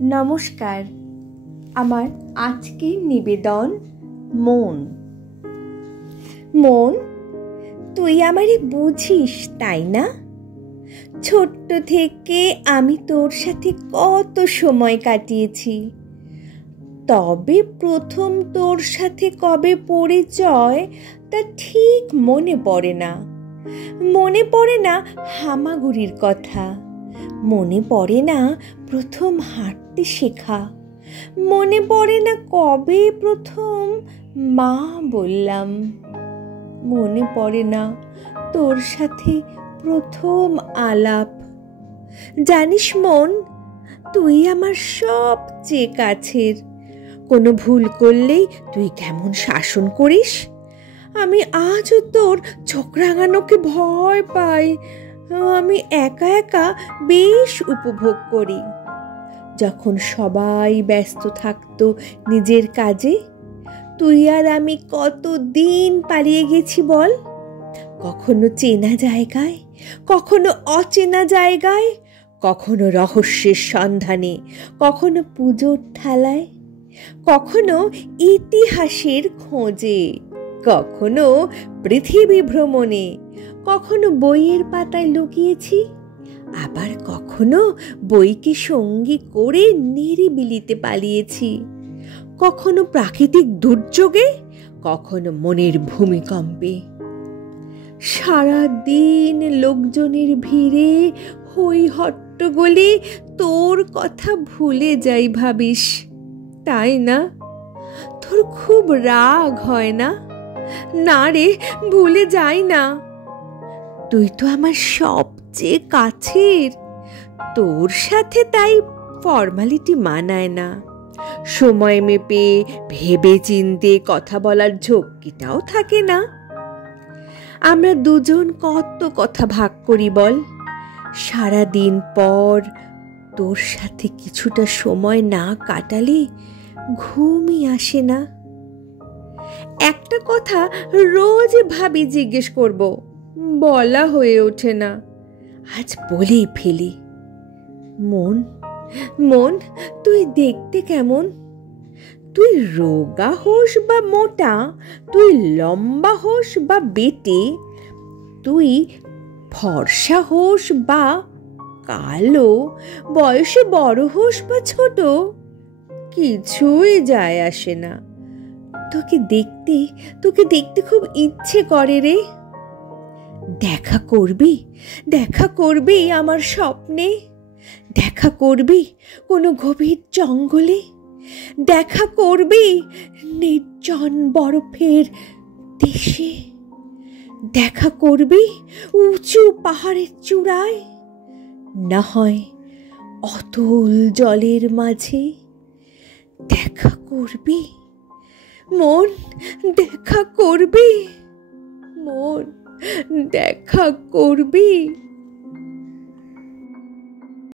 নমস্কার। আমার আজকের নিবেদন মন। মন, তুই আমারে বুঝিস তাই না? ছোট্ট থেকে আমি তোর সাথে কত সময় কাটিয়েছি, তবে প্রথম তোর সাথে কবে পরিচয় তা ঠিক মনে পড়ে না। মনে পড়ে না হামাগুড়ির কথা, মনে পড়ে না প্রথম হাঁটতে শেখা, মনে পড়ে না কবে প্রথম মা বললাম, মনে পড়ে না তোর সাথে প্রথম আলাপ। জানিস মন, তুই আমার সবচেয়ে কাছের। কোনো ভুল করলেই তুই কেমন শাসন করিস, আমি আজও তোর চোখ রাঙানোকে ভয় পাই। আমি একা একা বেশ উপভোগ করি। যখন সবাই ব্যস্ত থাকতো নিজের কাজে, তুই আর আমি কতদিন পালিয়ে গেছি বল। কখনো চেনা জায়গায়, কখনো অচেনা জায়গায়, কখনো রহস্যের সন্ধানে, কখনো পুজোর ঠালায়, কখনো ইতিহাসের খোঁজে, কখনো পৃথিবী ভ্রমণে, কখনো বইয়ের পাতায় লুকিয়েছি, আবার কখনো বইকে সঙ্গী করে নিরিবিলিতে পালিয়েছি, কখনো প্রাকৃতিক দুর্যোগে, কখনো মনের ভূমিকম্পে। সারাদিন লোকজনের ভিড়ে হই হট্টগোলে তোর কথা ভুলে যাই ভাবিস, তাই না? তোর খুব রাগ হয় না? না রে, ভুলে যাই না। তুই তো আমার সবচেয়ে কাছের, তোর সাথে তাই ফর্মালিটি মানায় না। সময় মেপে ভেবে চিনতে কথা বলার ঝক্কিটাও থাকে না। আমরা দুজন কত কথা ভাগ করি বল। সারাদিন পর তোর সাথে কিছুটা সময় না কাটালে ঘুমই আসে না। একটা কথা রোজ ভাবি জিজ্ঞেস করব, বলা হয়ে ওঠে না, আজ বলেই ফেলি। মন, মন, তুই দেখতে কেমন? তুই রোগা হোস বা মোটা, তুই লম্বা হোস বা বেটে, তুই ফর্সা হোস বা কালো, বয়সে বড় হোস বা ছোট, কিছুই যায় আসে না। তোকে দেখতে খুব ইচ্ছে করে রে। দেখা করবি, দেখা করবি আমার স্বপ্নে, দেখা করবি কোনো গভীর জঙ্গলে, দেখা করবি নির্জন বরফের দেশে, দেখা করবি উঁচু পাহাড়ের চূড়ায়, না হয় অতল জলের মাঝে। দেখা করবি মন, দেখা করবি মন, দেখা করবি।